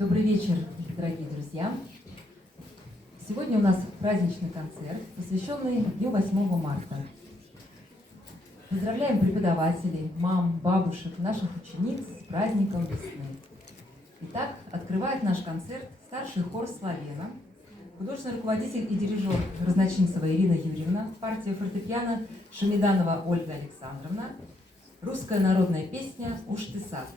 Добрый вечер, дорогие друзья. Сегодня у нас праздничный концерт, посвященный Дню 8 марта. Поздравляем преподавателей, мам, бабушек, наших учениц с праздником весны. Итак, открывает наш концерт старший хор «Славена», художественный руководитель и дирижер Разночинцева Ирина Юрьевна, партия фортепиано Шамиданова Ольга Александровна, русская народная песня «Уж ты сад».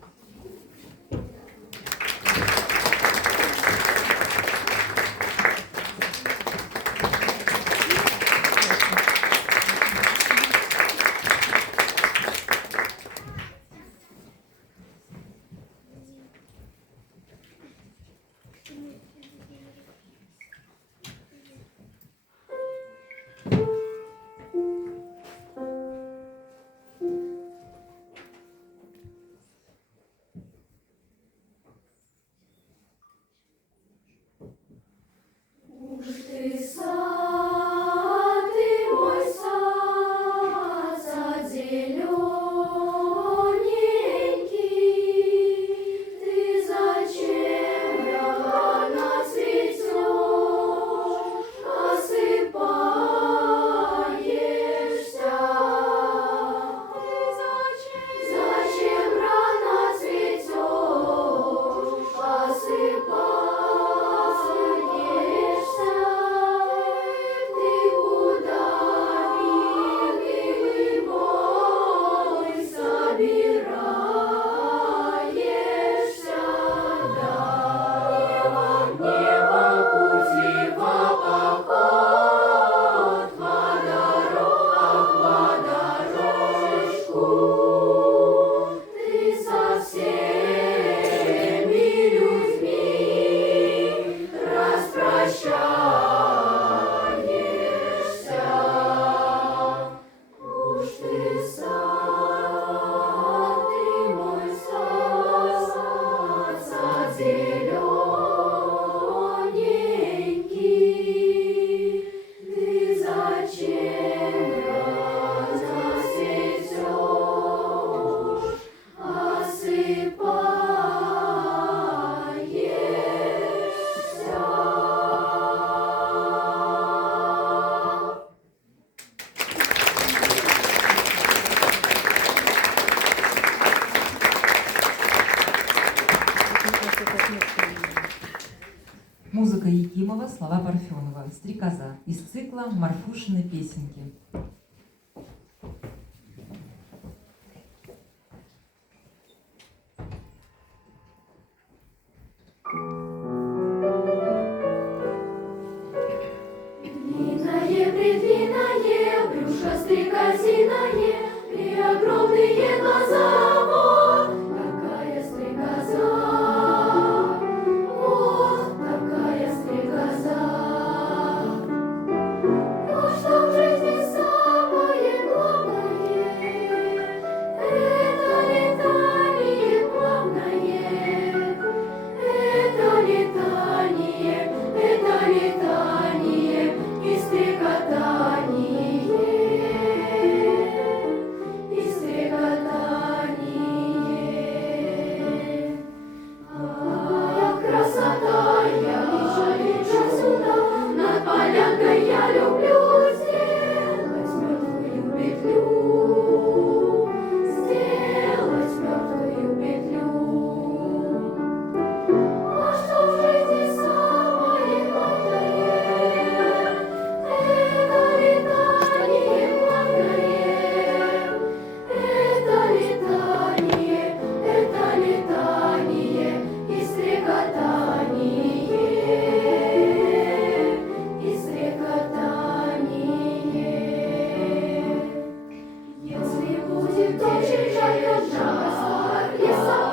Музыка Якимова, слова Парфенова. «Стрекоза» из цикла «Марфушины песенки». Длинное, предлинное брюшко стрекозиное, преогромные глаза. Если будет очень жарко, жар,